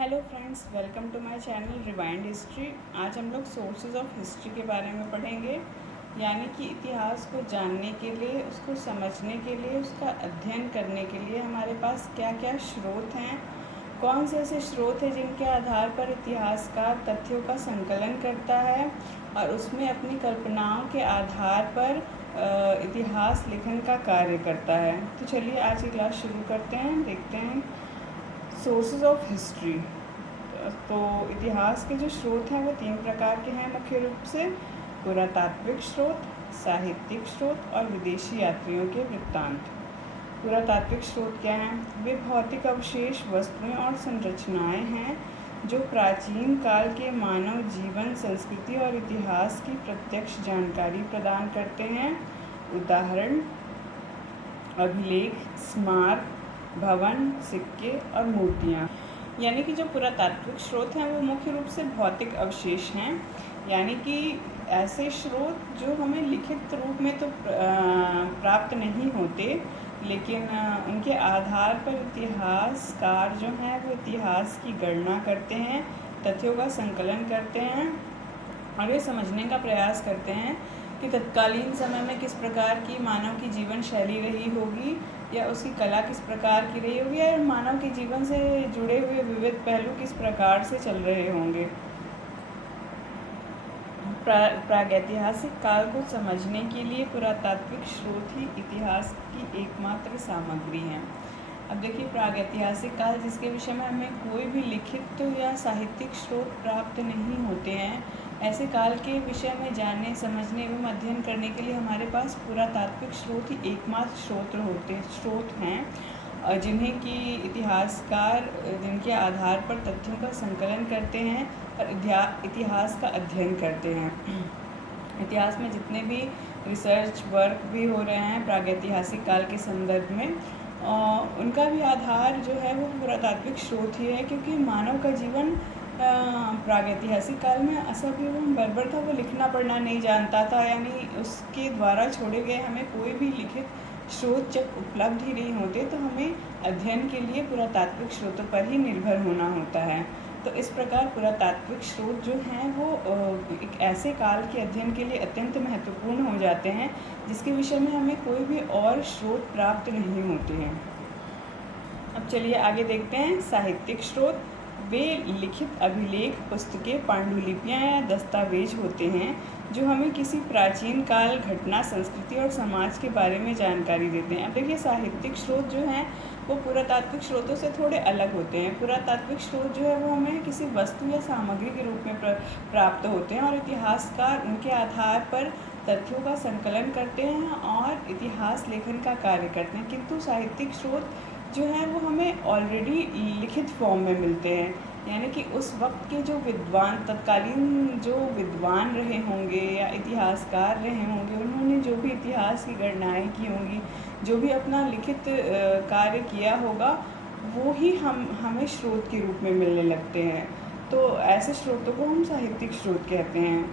Hello friends, welcome to my channel rewind history. आज हम लोग सोर्सेज ऑफ हिस्ट्री के बारे में पढ़ेंगे, यानी कि इतिहास को जानने के लिए, उसको समझने के लिए, उसका अध्ययन करने के लिए हमारे पास क्या क्या स्रोत हैं, कौन से ऐसे स्रोत हैं जिनके आधार पर इतिहासकार तथ्यों का संकलन करता है और उसमें अपनी कल्पनाओं के आधार पर इतिहास लेखन का कार्य करता है। तो चलिए आज की क्लास शुरू करते हैं। देखते हैं सोर्सेज ऑफ हिस्ट्री। तो इतिहास के जो स्रोत हैं वो 3 प्रकार के हैं मुख्य रूप से: पुरातात्विक स्रोत, साहित्यिक स्रोत और विदेशी यात्रियों के वृत्तांत। पुरातात्विक स्रोत क्या हैं? वे भौतिक अवशेष, वस्तुएं और संरचनाएं हैं जो प्राचीन काल के मानव जीवन, संस्कृति और इतिहास की प्रत्यक्ष जानकारी प्रदान करते हैं। उदाहरण: अभिलेख, स्मारक, भवन, सिक्के और मूर्तियाँ। यानी कि जो पुरातात्विक स्रोत हैं वो मुख्य रूप से भौतिक अवशेष हैं, यानी कि ऐसे स्रोत जो हमें लिखित रूप में तो प्राप्त नहीं होते, लेकिन उनके आधार पर इतिहासकार जो हैं वो इतिहास की गणना करते हैं, तथ्यों का संकलन करते हैं और ये समझने का प्रयास करते हैं कि तत्कालीन समय में किस प्रकार की मानव की जीवन शैली रही होगी, या उसकी कला किस प्रकार की रही होगी, या मानव के जीवन से जुड़े हुए विविध पहलू किस प्रकार से चल रहे होंगे। प्रागैतिहासिक काल को समझने के लिए पुरातात्विक स्रोत ही इतिहास की एकमात्र सामग्री हैं। अब देखिए, प्रागैतिहासिक काल जिसके विषय में हमें कोई भी लिखित या साहित्यिक स्रोत प्राप्त नहीं होते हैं, ऐसे काल के विषय में जानने, समझने एवं अध्ययन करने के लिए हमारे पास पुरातात्विक स्रोत ही एकमात्र स्रोत हैं, जिन्हें कि इतिहासकार जिनके आधार पर तथ्यों का संकलन करते हैं और इतिहास का अध्ययन करते हैं। इतिहास में जितने भी रिसर्च वर्क भी हो रहे हैं प्रागैतिहासिक काल के संदर्भ में, उनका भी आधार जो है वो पुरातात्विक स्रोत ही है, क्योंकि मानव का जीवन प्रागैतिहासिक काल में असभ्य एवं बर्बर था। वो लिखना पढ़ना नहीं जानता था, यानी उसके द्वारा छोड़े गए हमें कोई भी लिखित स्रोत जब उपलब्ध ही नहीं होते तो हमें अध्ययन के लिए पुरातात्विक स्रोतों पर ही निर्भर होना होता है। तो इस प्रकार पुरातात्विक स्रोत जो हैं वो एक ऐसे काल के अध्ययन के लिए अत्यंत महत्वपूर्ण हो जाते हैं जिसके विषय में हमें कोई भी और स्रोत प्राप्त नहीं होते हैं। अब चलिए आगे देखते हैं साहित्यिक स्रोत। वे लिखित अभिलेख, पुस्तकें, पांडुलिपियाँ या दस्तावेज होते हैं जो हमें किसी प्राचीन काल घटना, संस्कृति और समाज के बारे में जानकारी देते हैं। अब देखिए, साहित्यिक स्रोत जो हैं वो पुरातात्विक स्रोतों से थोड़े अलग होते हैं। पुरातात्विक स्रोत जो है वो हमें किसी वस्तु या सामग्री के रूप में प्राप्त होते हैं और इतिहासकार उनके आधार पर तथ्यों का संकलन करते हैं और इतिहास लेखन का कार्य करते हैं। किंतु साहित्यिक स्रोत जो हैं वो हमें ऑलरेडी लिखित फॉर्म में मिलते हैं, यानी कि उस वक्त के जो विद्वान, तत्कालीन जो विद्वान रहे होंगे या इतिहासकार रहे होंगे, उन्होंने जो भी इतिहास की गणनाएं की होंगी, जो भी अपना लिखित कार्य किया होगा, वो ही हमें स्रोत के रूप में मिलने लगते हैं। तो ऐसे स्रोतों को हम साहित्यिक स्रोत कहते हैं।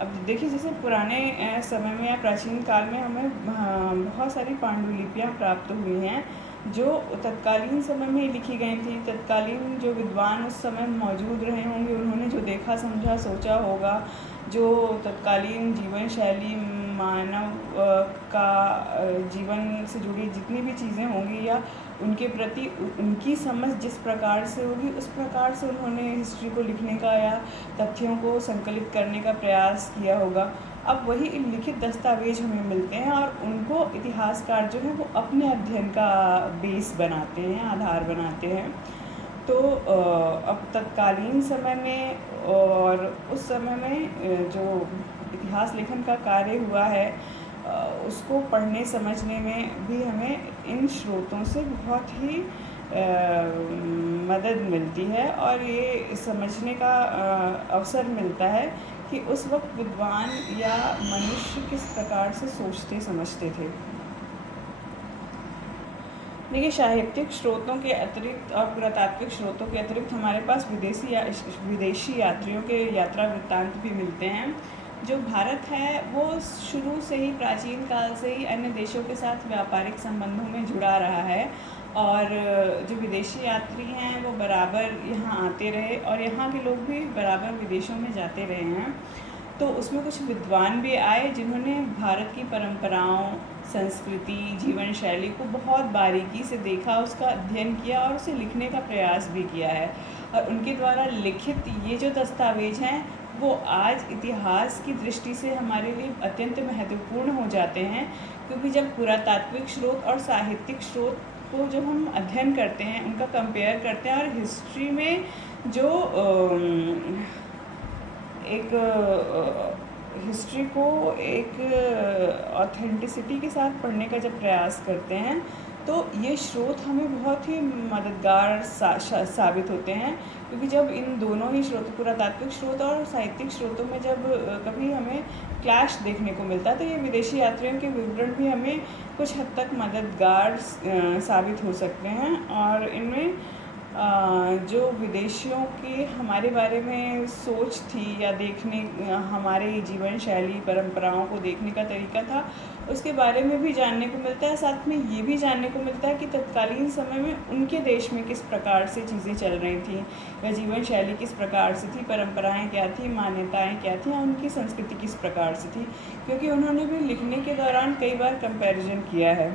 अब देखिए, जैसे पुराने समय में या प्राचीन काल में हमें बहुत सारी पांडुलिपियाँ प्राप्त हुई हैं जो तत्कालीन समय में लिखी गई थी। तत्कालीन जो विद्वान उस समय मौजूद रहे होंगे, उन्होंने जो देखा, समझा, सोचा होगा, जो तत्कालीन जीवन शैली, मानव का जीवन से जुड़ी जितनी भी चीज़ें होंगी या उनके प्रति उनकी समझ जिस प्रकार से होगी, उस प्रकार से उन्होंने हिस्ट्री को लिखने का या तथ्यों को संकलित करने का प्रयास किया होगा। अब वही लिखित दस्तावेज हमें मिलते हैं और उनको इतिहासकार जो हैं वो अपने अध्ययन का बेस बनाते हैं, आधार बनाते हैं। तो अब तत्कालीन समय में और उस समय में जो इतिहास लेखन का कार्य हुआ है, उसको पढ़ने समझने में भी हमें इन स्रोतों से बहुत ही मदद मिलती है और ये समझने का अवसर मिलता है कि उस वक्त विद्वान या मनुष्य किस प्रकार से सोचते समझते थे। देखिए, साहित्यिक स्रोतों के अतिरिक्त और पुरातात्विक स्रोतों के अतिरिक्त हमारे पास विदेशी यात्रियों के यात्रा वृत्तांत भी मिलते हैं। जो भारत है वो शुरू से ही, प्राचीन काल से ही अन्य देशों के साथ व्यापारिक संबंधों में जुड़ा रहा है और जो विदेशी यात्री हैं वो बराबर यहाँ आते रहे और यहाँ के लोग भी बराबर विदेशों में जाते रहे हैं। तो उसमें कुछ विद्वान भी आए जिन्होंने भारत की परंपराओं, संस्कृति, जीवन शैली को बहुत बारीकी से देखा, उसका अध्ययन किया और उसे लिखने का प्रयास भी किया है। और उनके द्वारा लिखित ये जो दस्तावेज हैं वो आज इतिहास की दृष्टि से हमारे लिए अत्यंत महत्वपूर्ण हो जाते हैं, क्योंकि जब पुरातात्विक स्रोत और साहित्यिक स्रोत को जब हम अध्ययन करते हैं, उनका कंपेयर करते हैं और हिस्ट्री में जो एक हिस्ट्री को एक ऑथेंटिसिटी के साथ पढ़ने का जब प्रयास करते हैं तो ये स्रोत हमें बहुत ही मददगार साबित होते हैं, क्योंकि जब इन दोनों ही स्रोत, पुरातात्विक स्रोत और साहित्यिक स्रोतों में जब कभी हमें क्लैश देखने को मिलता है तो ये विदेशी यात्रियों के विवरण भी हमें कुछ हद तक मददगार साबित हो सकते हैं। और इनमें जो विदेशियों की हमारे बारे में सोच थी या देखने, हमारे जीवन शैली, परंपराओं को देखने का तरीका था, उसके बारे में भी जानने को मिलता है। साथ में ये भी जानने को मिलता है कि तत्कालीन समय में उनके देश में किस प्रकार से चीज़ें चल रही थी या जीवन शैली किस प्रकार से थी, परंपराएं क्या थी, मान्यताएं क्या थी या उनकी संस्कृति किस प्रकार से थी, क्योंकि उन्होंने भी लिखने के दौरान कई बार कंपैरिजन किया है।